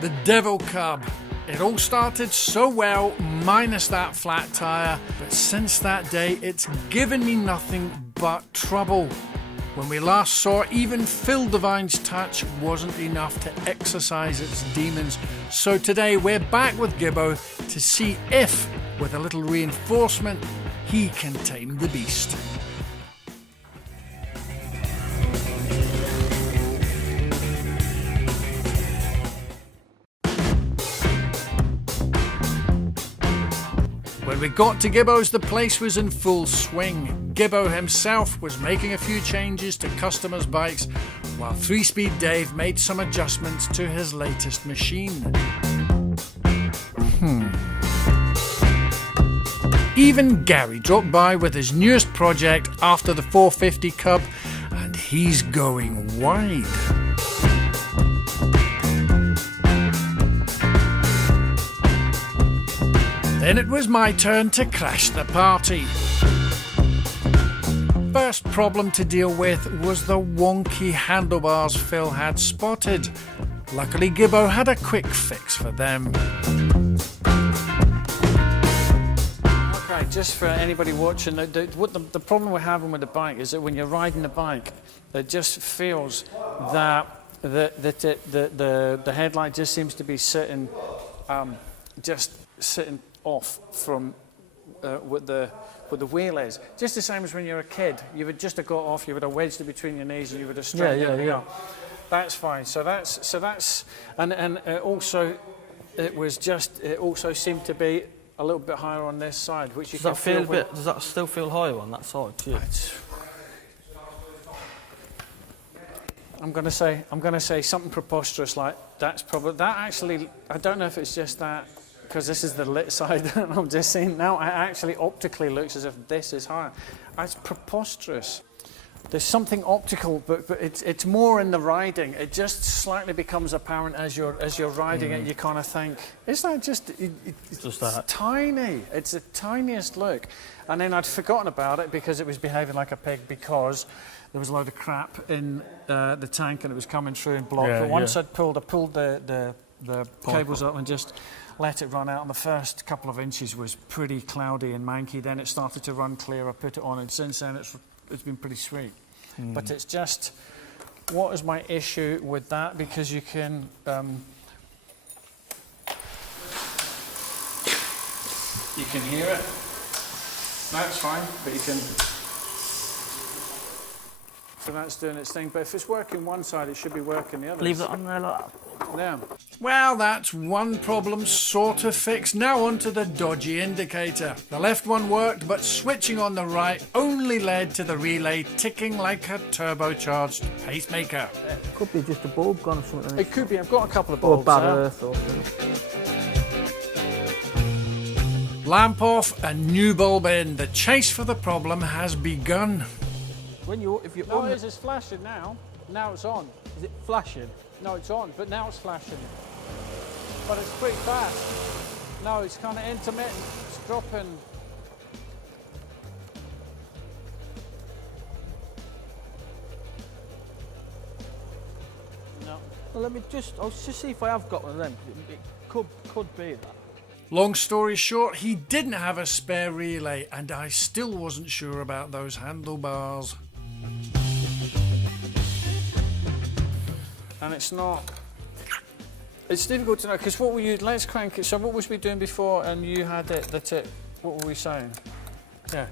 The Devil Cub. It all started so well, minus that flat tyre, but since that day it's given me nothing but trouble. When we last saw, even Phil Devine's touch wasn't enough to exorcise its demons. So today we're back with Gibbo to see if, with a little reinforcement, he can tame the beast. When we got to Gibbo's, the place was in full swing. Gibbo himself was making a few changes to customers' bikes, while 3-Speed Dave made some adjustments to his latest machine. Even Gary dropped by with his newest project after the 450 Cub, and he's going wide. Then it was my turn to crash the party. First problem to deal with was the wonky handlebars Phil had spotted. Luckily Gibbo had a quick fix for them. Okay, just for anybody watching, the problem we're having with the bike is that when you're riding the bike, it just feels that the headlight just seems to be sitting off from what the wheel is. Just the same as when you're a kid. You would just have got off, you would have wedged it between your knees and you would have straightened it out. That's fine. So that's and also it also seemed to be a little bit higher on this side, which you can feel. Does that still feel higher on that side? Yeah. I'm going to say something preposterous like that's probably that. Actually, I don't know if it's just that. Because this is the lit side and I'm just seeing now, it actually optically looks as if this is higher. It's preposterous. There's something optical, but it's more in the riding. It just slightly becomes apparent as you're riding it. You kind of think, is that just it's that tiny? It's the tiniest look. And then I'd forgotten about it because it was behaving like a pig because there was a load of crap in the tank and it was coming through and blocked. But once I'd pulled the cables up and just let it run out, and the first couple of inches was pretty cloudy and manky. Then it started to run clear. I put it on, and since then it's been pretty sweet. But it's just, what is my issue with that? Because you can hear it. That's fine, but you can. So that's doing its thing. But if it's working one side, it should be working the other. Leave that on there like that. Yeah. Well, that's one problem sort of fixed. Now on to the dodgy indicator. The left one worked, but switching on the right only led to the relay ticking like a turbocharged pacemaker. It could be just a bulb gone or something. It could be. I've got a couple of bulbs. Or bad earth or something. Lamp off, a new bulb in. The chase for the problem has begun. It's flashing now. Now it's on. Is it flashing? No, it's on, but now it's flashing. But it's pretty fast. No, it's kind of intermittent. It's dropping. No. Well, I'll just see if I have got one of them. It could be that. Long story short, he didn't have a spare relay, and I still wasn't sure about those handlebars. And it's difficult to know, because let's crank it. So what was we doing before and you had it, the tip? What were we saying? Yeah.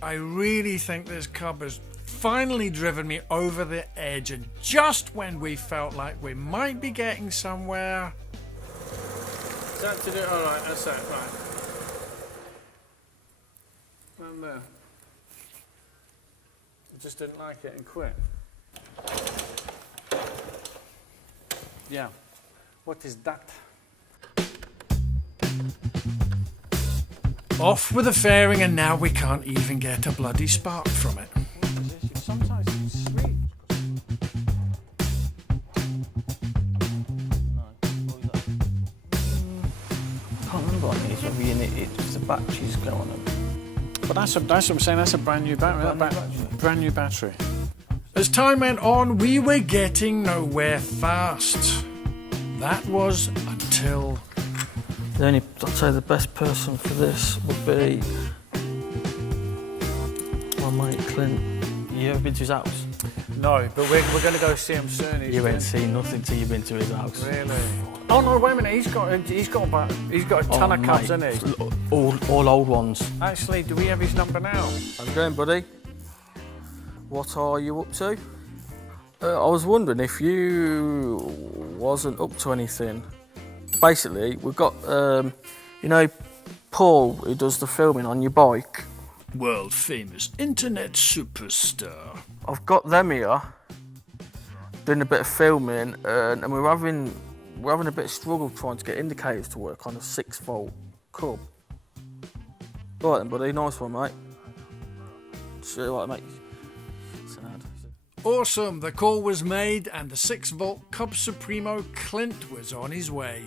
I really think this cub has finally driven me over the edge, and just when we felt like we might be getting somewhere. Is that to do? All right, that's that, right. And there. I just didn't like it and quit. Yeah. What is that? Off with the fairing, and now we can't even get a bloody spark from it. Sometimes it's sweet. I can't remember on these whether it's the batteries go on them. But that's what I'm saying. That's a brand new battery. Brand new battery. As time went on, we were getting nowhere fast. that was until... I'd say the best person for this would be my mate Clint. You ever been to his house? No, but we're going to go see him soon. You ain't seen nothing till you've been to his house. Really? Oh no! Wait a minute. He's got a ton of cabs, hasn't he? All old ones. Actually, do we have his number now? How's it going, buddy? What are you up to? I was wondering if you wasn't up to anything. Basically, we've got, you know, Paul, who does the filming on your bike. World famous internet superstar. I've got them here, doing a bit of filming, and we're having a bit of struggle trying to get indicators to work on a 6-volt cub. All right then, buddy, nice one, mate. See you later, mate. Sad. Awesome, the call was made and the 6-volt Cub Supremo Clint was on his way.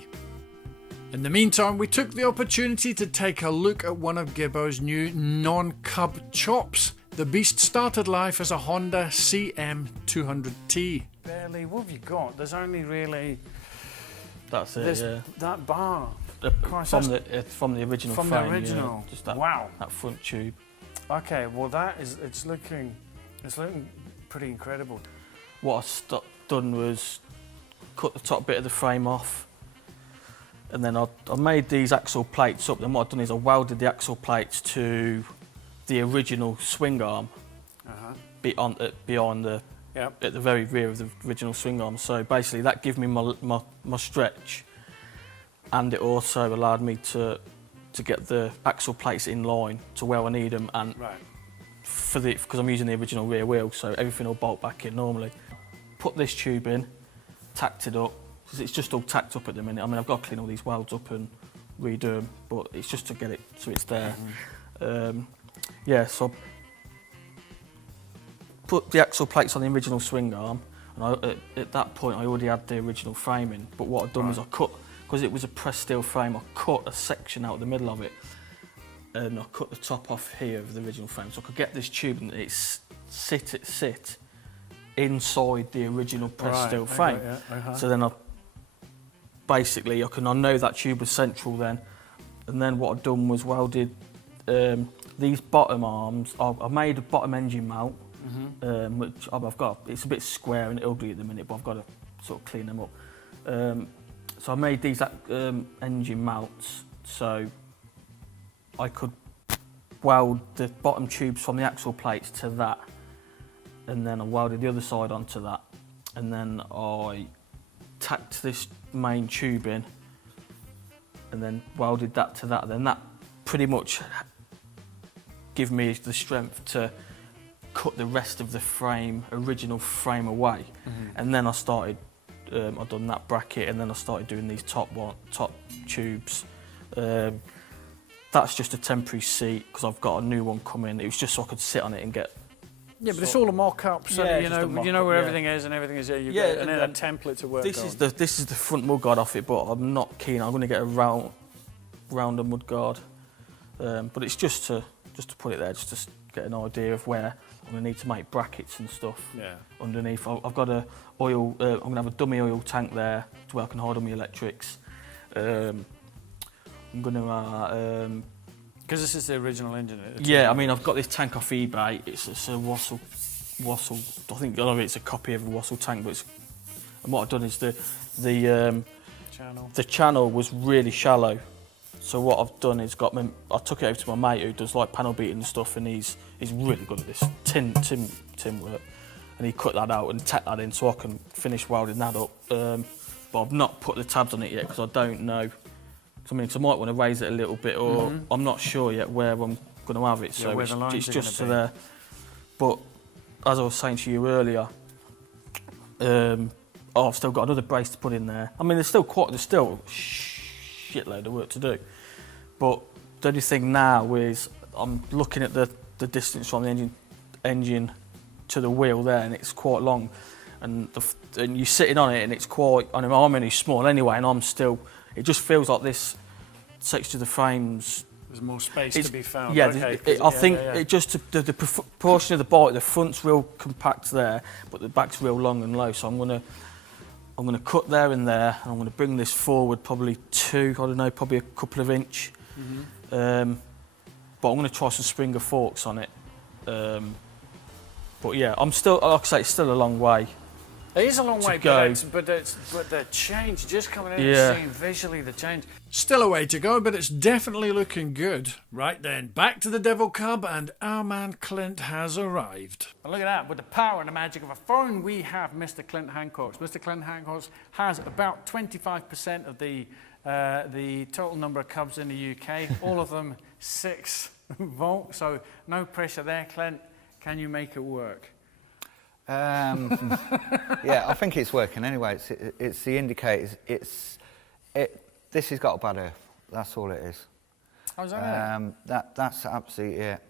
In the meantime, we took the opportunity to take a look at one of Gibbo's new non-Cub chops. The beast started life as a Honda CM200T. Barely. What have you got? There's only really... That's it, yeah. That bar. Christ, from the original from frame. The original. Yeah, just that, wow. That front tube. Okay, well it's looking pretty incredible. What I done was cut the top bit of the frame off, and then I made these axle plates up. Then what I've done is I welded the axle plates to the original swing arm behind the at the very rear of the original swing arm. So basically that gave me my stretch, and it also allowed me to get the axle plates in line to where I need them, and because I'm using the original rear wheel, so everything will bolt back in normally. Put this tube in, tacked it up, because it's just all tacked up at the minute. I mean, I've got to clean all these welds up and redo them, but it's just to get it so it's there. Yeah, so put the axle plates on the original swing arm, and at that point I already had the original framing, but what I'd done was I cut, because it was a pressed steel frame, I cut a section out of the middle of it, and I cut the top off here of the original frame, so I could get this tube and it sit inside the original pressed steel frame. So then I know that tube was central then, and then what I'd done was welded these bottom arms. I made a bottom engine mount, which I've got. It's a bit square and ugly at the minute, but I've got to sort of clean them up. So I made these engine mounts so I could weld the bottom tubes from the axle plates to that, and then I welded the other side onto that, and then I tacked this main tube in, and then welded that to that. Then that pretty much give me the strength to cut the rest of the original frame away. And then I started, I'd done that bracket, and then I started doing these top tubes. That's just a temporary seat because I've got a new one coming. It was just so I could sit on it and get. Yeah, but it's all a mock-up, so you know where everything is, and everything is there. You get and then a template to work on. This is the front mudguard off it, but I'm not keen. I'm going to get a rounder mudguard, but it's just to put it there, just to get an idea of where I'm going to need to make brackets and stuff underneath. I've got a oil. I'm going to have a dummy oil tank there to where I can hold all my electrics. I'm going to. Because this is the original engine. Yeah, I mean, I've got this tank off eBay. It's a Wassel. I think it's a copy of a Wassel tank, but and what I've done is the channel was really shallow. So what I've done is I took it over to my mate who does like panel beating and stuff, and he's really good at this tin work, and he cut that out and tacked that in so I can finish welding that up. But I've not put the tabs on it yet because I don't know. I mean, I might want to raise it a little bit, or I'm not sure yet where I'm going to have it. So it's just to there. But as I was saying to you earlier, I've still got another brace to put in there. I mean, there's still a shitload of work to do. But the only thing now is I'm looking at the distance from the engine to the wheel there, and it's quite long. And you're sitting on it, and it's quite. I mean, I'm only small anyway, and I'm still. It just feels like this section of the frames. There's more space to be found. Yeah, I think it just the proportion of the bike, the front's real compact there, but the back's real long and low. So I'm gonna I'm going to cut there and there, and I'm going to bring this forward probably probably a couple of inch. But I'm going to try some Springer forks on it. But yeah, I'm still, like I say, it's still a long way. It is a long way, go. but the change, just coming in Yeah. and seeing visually the change. Still a way to go, but it's definitely looking good. Right then, back to the Devil Cub, and our man Clint has arrived. But look at that, with the power and the magic of a phone, we have Mr. Clint Hancock. Mr. Clint Hancock has about 25% of the total number of cubs in the UK, all of them 6 volt, so no pressure there, Clint. Can you make it work? Yeah, I think it's working anyway. It's the indicators. This has got a bad earth. That's all it is. How's that? That's absolutely it.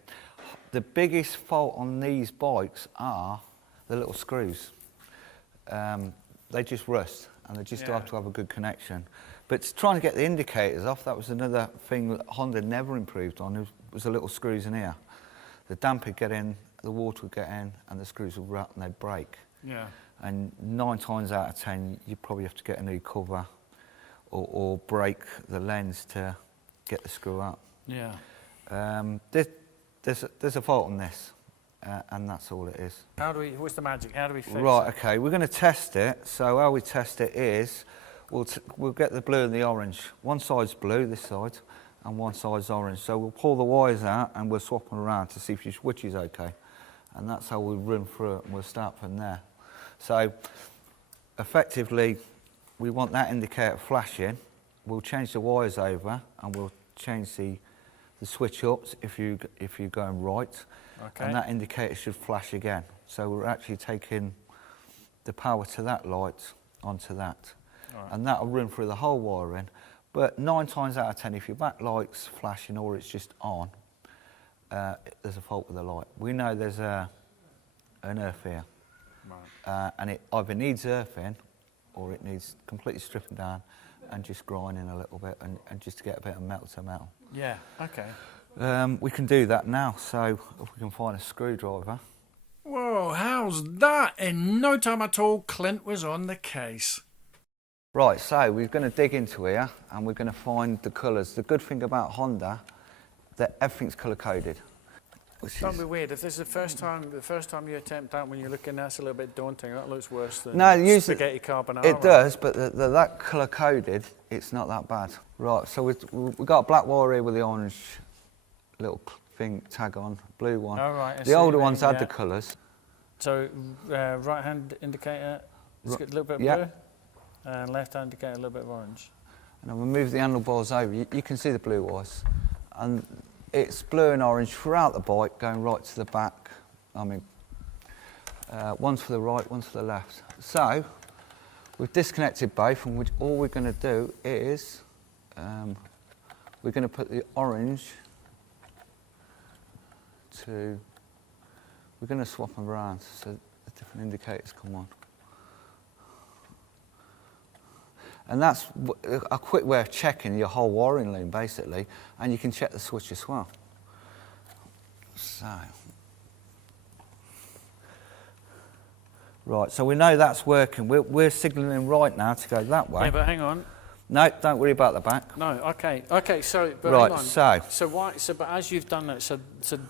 The biggest fault on these bikes are the little screws. They just rust, and they just have to have a good connection. But trying to get the indicators off, that was another thing that Honda never improved on, was the little screws in here. The damp would get in, the water would get in, and the screws would rut and they'd break. Yeah. And 9 times out of 10, you probably have to get a new cover or break the lens to get the screw up. Yeah. There's a fault on this, and that's all it is. What's the magic? How do we fix it? Right, okay, we're going to test it. So how we test it is, we'll get the blue and the orange. One side's blue, this side, and one side's orange. So we'll pull the wires out and we'll swap them around to see which is okay. And that's how we'll run through it, and we'll start from there. So effectively, we want that indicator flashing. We'll change the wires over, and we'll change the switch ups if you're going right. Okay. And that indicator should flash again. So we're actually taking the power to that light onto that. Right. And that'll run through the whole wiring. But 9 times out of 10, if your backlight's flashing or it's just on, there's a fault with the light. We know there's an earth here. Right. And it either needs earthing or it needs completely stripping down and just grinding a little bit and just to get a bit of metal to metal. Yeah, okay. We can do that now, so if we can find a screwdriver. Whoa, how's that? In no time at all, Clint was on the case. Right, so we're going to dig into here and we're going to find the colours. The good thing about Honda, that everything's colour-coded. Don't be weird. If this is the first time you attempt that, when you're looking, that's a little bit daunting. That looks worse than spaghetti carbonara. It does, but that colour-coded, it's not that bad. Right, so we've got a black wire here with the orange little thing tag on, blue one. Oh, right, the older ones had the colours. So right-hand indicator, it's got a little bit of blue, and left-hand indicator, a little bit of orange. And I'll move the handlebars over. You can see the blue wires. And it's blue and orange throughout the bike, going right to the back. I mean, one's for the right, one's for the left. So, we've disconnected both, and all we're going to do is, we're going to put the orange we're going to swap them around so the different indicators come on. And that's a quick way of checking your whole wiring loom, basically, and you can check the switch as well. So, right, so we know that's working. We're signalling right now to go that way. Yeah, but hang on. No, don't worry about the back. No, okay, so, but right, hang on. But as you've done that, so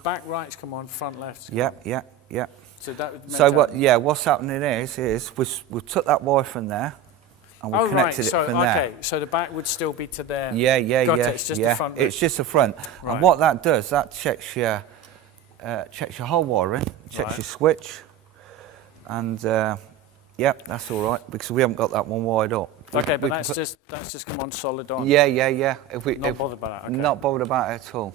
back right's come on, front left's come on. Yeah. So that would what's happening is we took that wire from there, and we connected it from there. Okay, so the back would still be to there. Yeah. It's just the front. It's just the front. Right. And what that does, that checks your whole wiring, checks your switch, and that's all right because we haven't got that one wired up. Okay, but that's just come on solid on. Yeah. Not bothered about that. Okay. Not bothered about it at all,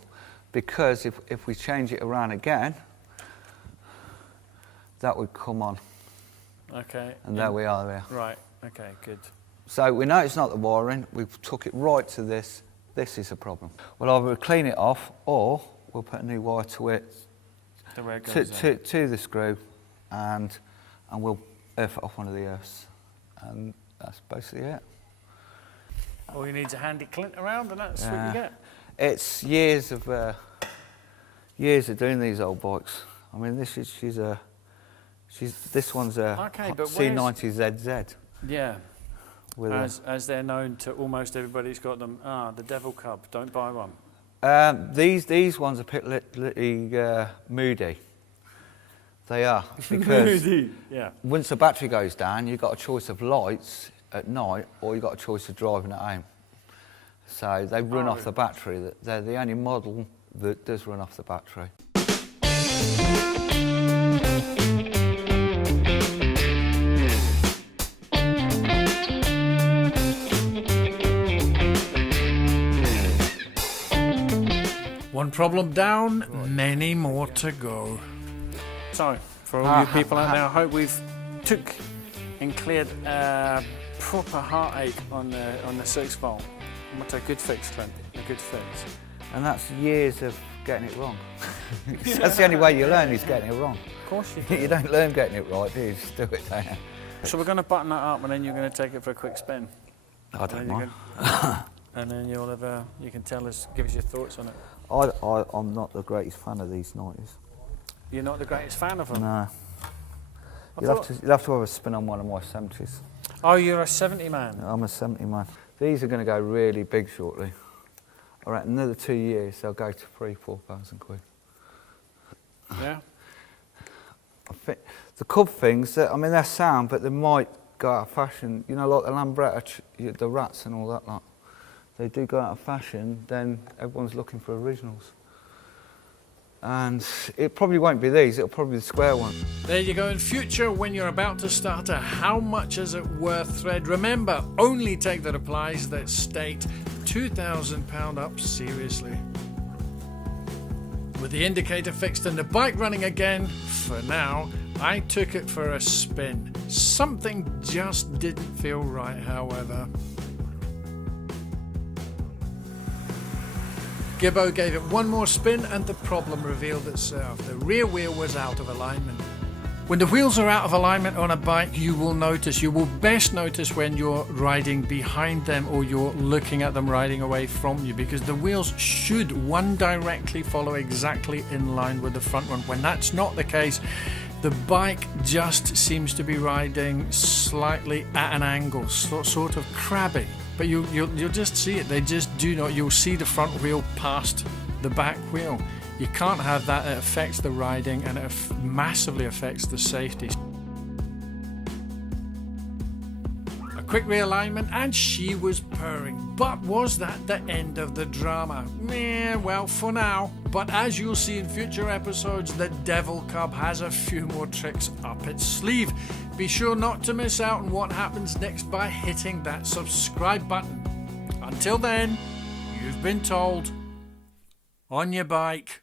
because if we change it around again, that would come on. Okay. And there we are there. Right. Okay. Good. So we know it's not the wiring. We've took it right to this. This is a problem. Well, either we'll clean it off, or we'll put a new wire to it, to the screw, and we'll earth it off one of the earths, and that's basically it. All you need is a handy Clint around, and that's what you get. It's years of doing these old bikes. I mean, this one's a Okay, but C90zz. Yeah. As they're known to almost everybody who's got them. The Devil Cub, don't buy one. These ones are pretty moody. They are, because yeah. once the battery goes down, you've got a choice of lights at night, or you've got a choice of driving at home. So they run off the battery. They're the only model that does run off the battery. One problem down, many more to go. So, for all you people out there, I hope we've took and cleared a proper heartache on the 6-volt. What a good fix, Clint. A good fix. And that's years of getting it wrong. That's the only way you learn, is getting it wrong. Of course you do. You don't learn getting it right, do you? Just do it down. So we're going to button that up, and then you're going to take it for a quick spin. I don't mind. And then you'll have you can give us your thoughts on it. I'm not the greatest fan of these 90s. You're not the greatest fan of them? No. You'll have to have a spin on one of my 70s. Oh, you're a 70 man? I'm a 70 man. These are going to go really big shortly. All right, another 2 years, they'll go to 3,000-4,000 quid. Yeah? I think the Cub things, I mean, they're sound, but they might go out of fashion. You know, like the Lambretta, the Rats and all that lot. They do go out of fashion, then everyone's looking for originals. And it probably won't be these, it'll probably be the square one. There you go. In future, when you're about to start a how much is it worth thread, remember, only take the replies that state £2,000 up seriously. With the indicator fixed and the bike running again, for now, I took it for a spin. Something just didn't feel right, however. Gibbo gave it one more spin and the problem revealed itself. The rear wheel was out of alignment. When the wheels are out of alignment on a bike, you will best notice when you're riding behind them or you're looking at them riding away from you, because the wheels should one directly follow exactly in line with the front one. When that's not the case, the bike just seems to be riding slightly at an angle, sort of crabbing. But you'll just see it. They just do not. You'll see the front wheel past the back wheel. You can't have that. It affects the riding and it massively affects the safety. A quick realignment and she was purring. But was that the end of the drama? Well, for now. But as you'll see in future episodes, the Devil Cub has a few more tricks up its sleeve. Be sure not to miss out on what happens next by hitting that subscribe button. Until then, you've been told, on your bike.